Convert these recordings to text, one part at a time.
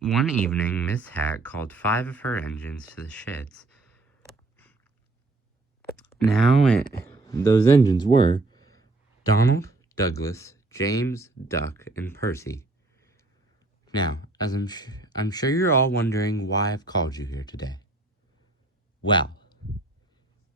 One evening, Miss Hatt called 5 of her engines to the sheds. Those engines were Donald, Douglas, James, Duck, and Percy. Now, as I'm sure you're all wondering why I've called you here today. Well,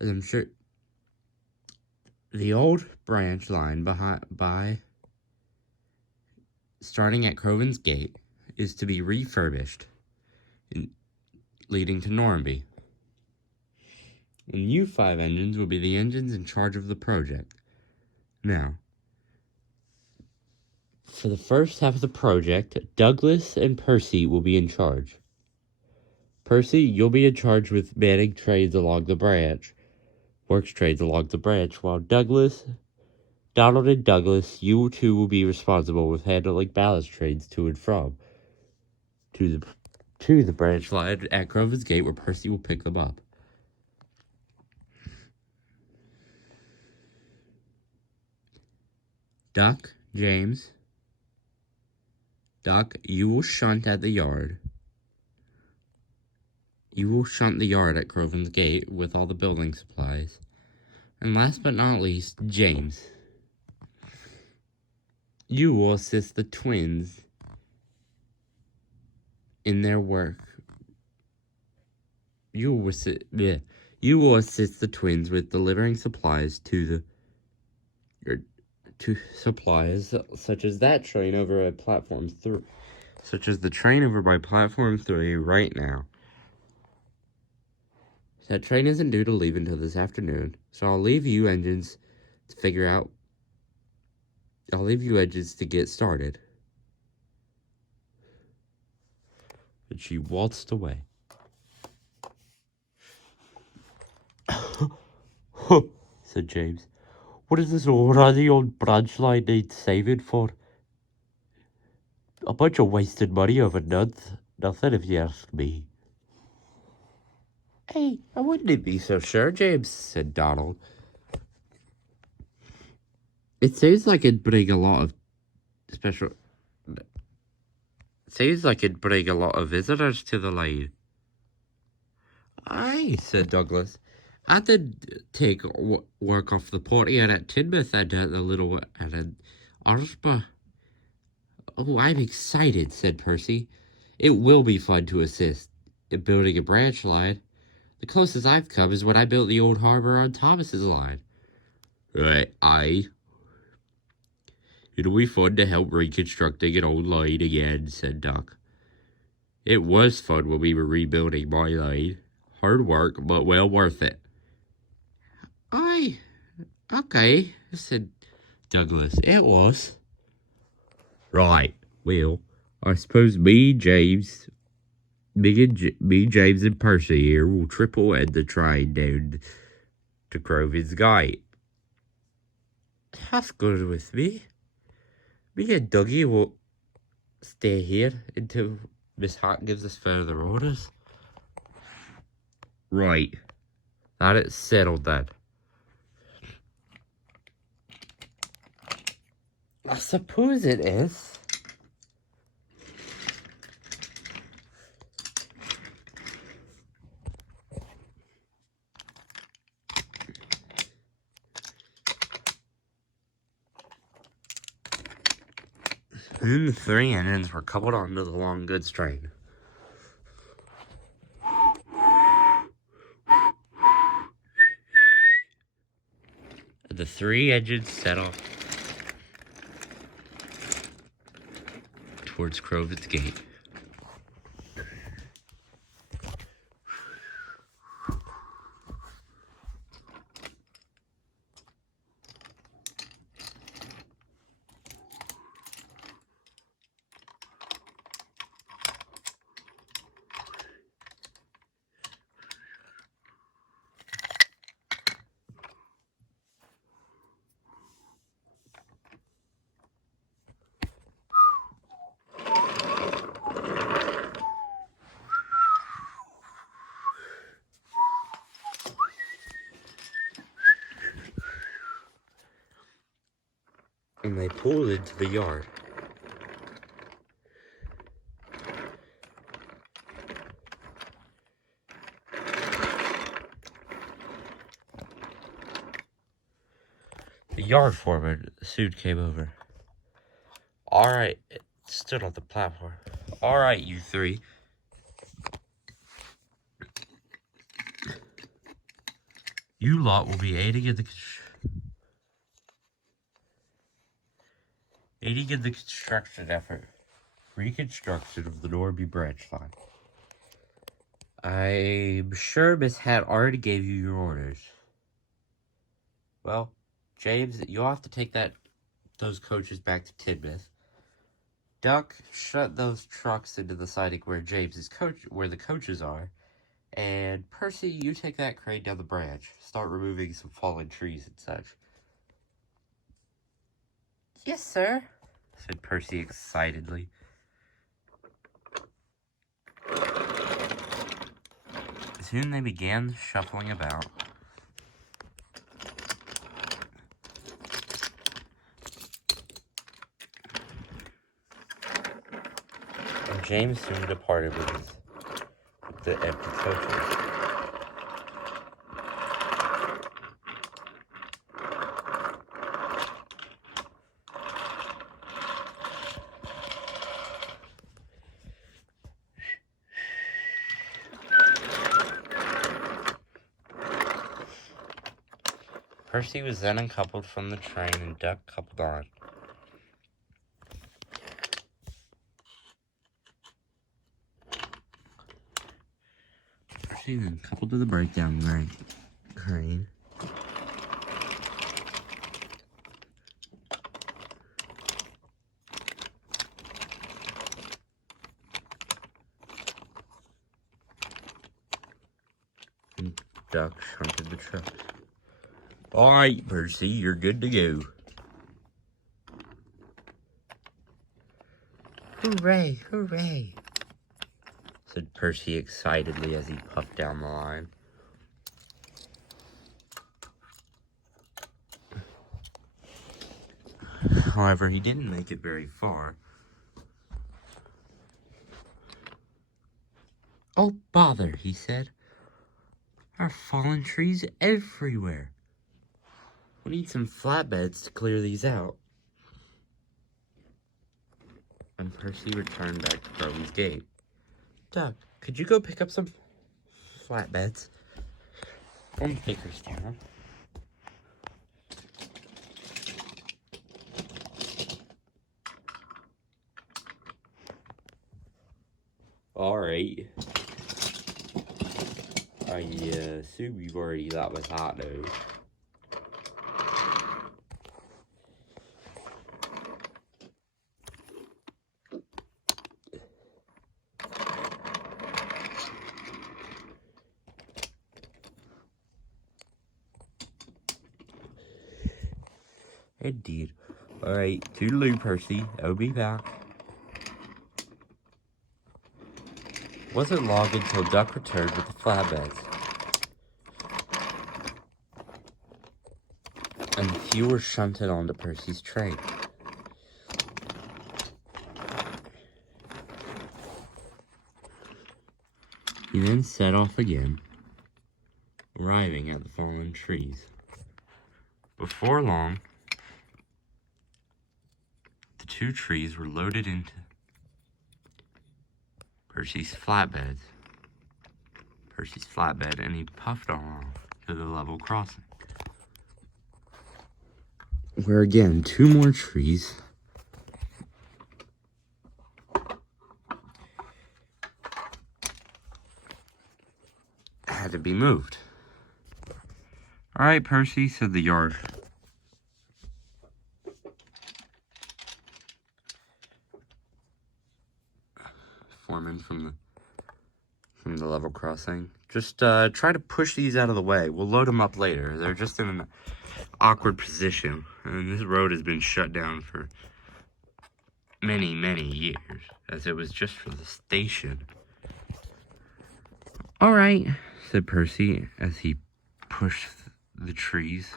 as I'm sure the old branch line starting at Crovans Gate is to be refurbished, leading to Noramby. And you 5 engines will be the engines in charge of the project. Now, for the first half of the project, Douglas and Percy will be in charge. Percy, you'll be in charge with manning trades along the branch, works trades along the branch, while Donald and Douglas, you two will be responsible with handling ballast trades to and from to the branch line at Crovans Gate, where Percy will pick them up. Duck, James. Duck, you will shunt at the yard. You will shunt the yard at Crovans Gate with all the building supplies. And last but not least, James. You will assist the twins in their work. You will assist the twins with delivering supplies to supplies such as that train over at platform 3. Such as the train over by platform 3 right now. That train isn't due to leave until this afternoon, so I'll leave you engines to get started. And she waltzed away. Said James. What is this already old branch line need saving for? A bunch of wasted money over nothing if you ask me. Hey, I wouldn't be so sure, James, said Donald. It seems like it'd bring a lot of visitors to the line. Aye, said Douglas. I did take work off the party out at Tidmouth and at Arspa. Oh, I'm excited, said Percy. It will be fun to assist in building a branch line. The closest I've come is when I built the old harbor on Thomas's line. Right, aye. It'll be fun to help reconstructing an old line again, said Duck. It was fun when we were rebuilding my line. Hard work, but well worth it. Aye, okay, said Douglas. It was. Right, well, I suppose me, James, and Percy here will triple head the train down to Crovans Gate. That's good with me. Me and Dougie will stay here until Miss Hatt gives us further orders. Right. That it's settled then. I suppose it is. Then the 3 engines were coupled onto the long goods train. The 3 engines set off towards Crovans Gate. And they pulled into the yard. yard foreman soon came over. Alright, it stood on the platform. Alright, you three. You lot will be aiding in the construction effort. Reconstruction of the Noramby branch line. I'm sure Miss Hatt already gave you your orders. Well, James, you'll have to take those coaches back to Tidmouth. Duck, shut those trucks into the siding where where the coaches are. And Percy, you take that crane down the branch. Start removing some fallen trees and such. Yes, sir, said Percy excitedly. Soon they began shuffling about. And James soon departed with the empty coaches. Percy was then uncoupled from the train and Duck coupled on. Percy then coupled to the breakdown crane. And Duck shunted the truck. Alright, Percy, you're good to go. Hooray, hooray, said Percy excitedly as he puffed down the line. However, he didn't make it very far. Oh, bother, he said. There are fallen trees everywhere. We need some flatbeds to clear these out. And Percy returned back to Crovans Gate. Duck, could you go pick up some flatbeds from Bakerstown? Alright. I assume you've already got with Hatt though. Indeed. Alright, toodaloo, Percy. I'll be back. Wasn't long until Duck returned with the flatbeds. And a few were shunted onto Percy's train. He then set off again, arriving at the fallen trees. Before long, the two trees were loaded into Percy's flatbed, and he puffed on off to the level crossing, where again 2 more trees had to be moved. Alright, Percy, said the yard foreman from the level crossing. Just try to push these out of the way. We'll load them up later. They're just in an awkward position, and this road has been shut down for many, many years, as it was just for the station. Alright, said Percy as he pushed the trees.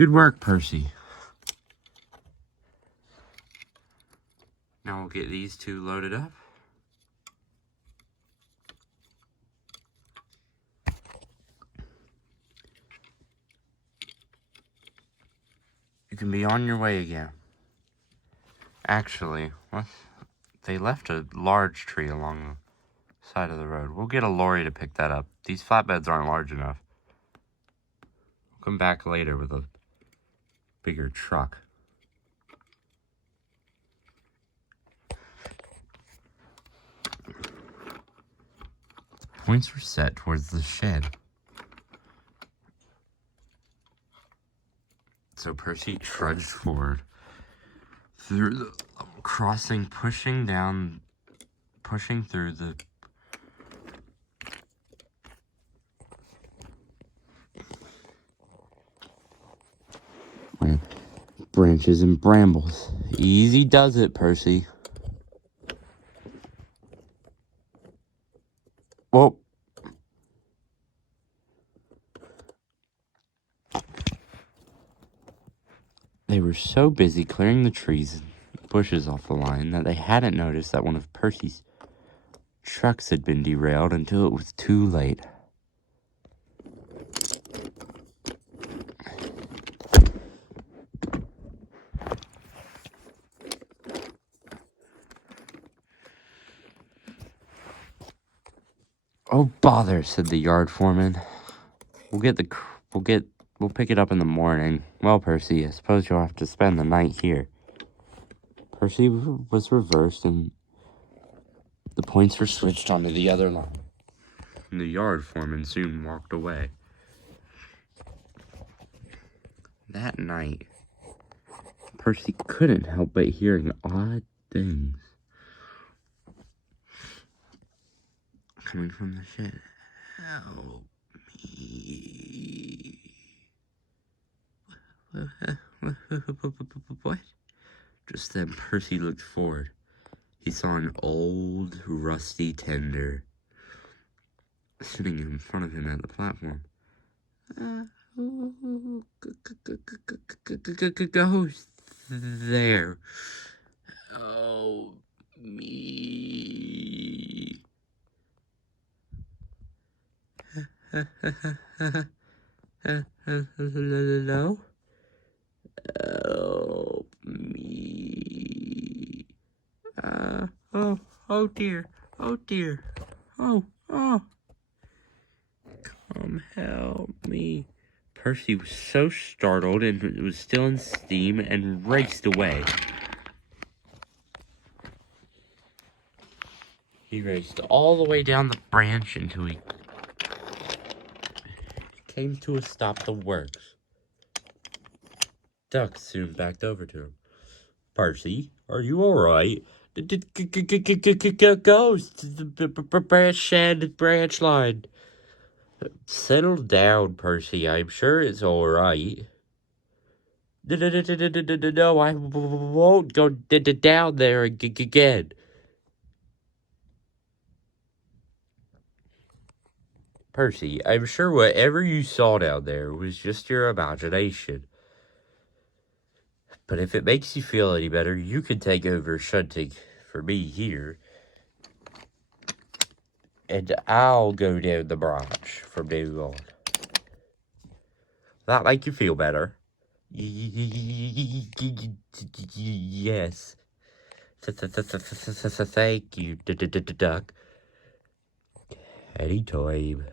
Good work, Percy. Now we'll get these two loaded up. You can be on your way again. Actually, they left a large tree along the side of the road. We'll get a lorry to pick that up. These flatbeds aren't large enough. We'll come back later with a bigger truck. Points were set towards the shed. So Percy trudged forward through the crossing, pushing through the branches and brambles. Easy does it, Percy. Whoa. They were so busy clearing the trees and bushes off the line that they hadn't noticed that one of Percy's trucks had been derailed until it was too late. Oh, bother, said the yard foreman. We'll pick it up in the morning. Well, Percy, I suppose you'll have to spend the night here. Percy was reversed and the points were switched onto the other line. And the yard foreman soon walked away. That night, Percy couldn't help but hearing odd things coming from the shed. Help me. What? Just then Percy looked forward. He saw an old, rusty tender sitting in front of him at the platform. Goes there. Oh, me. Hello? Help me. Oh dear. Oh dear. Oh. Come help me. Percy was so startled and was still in steam and raced away. He raced all the way down the branch until he came to a stop at the works. Duck soon backed over to him. Percy, are you alright? Goes to the branch line. Settle down, Percy. I'm sure it's alright. No, I won't go down there again. Percy, I'm sure whatever you saw down there was just your imagination. But if it makes you feel any better, you can take over shunting for me here. And I'll go down the branch from now on. That make you feel better? Yes. Thank you, Duck. Anytime.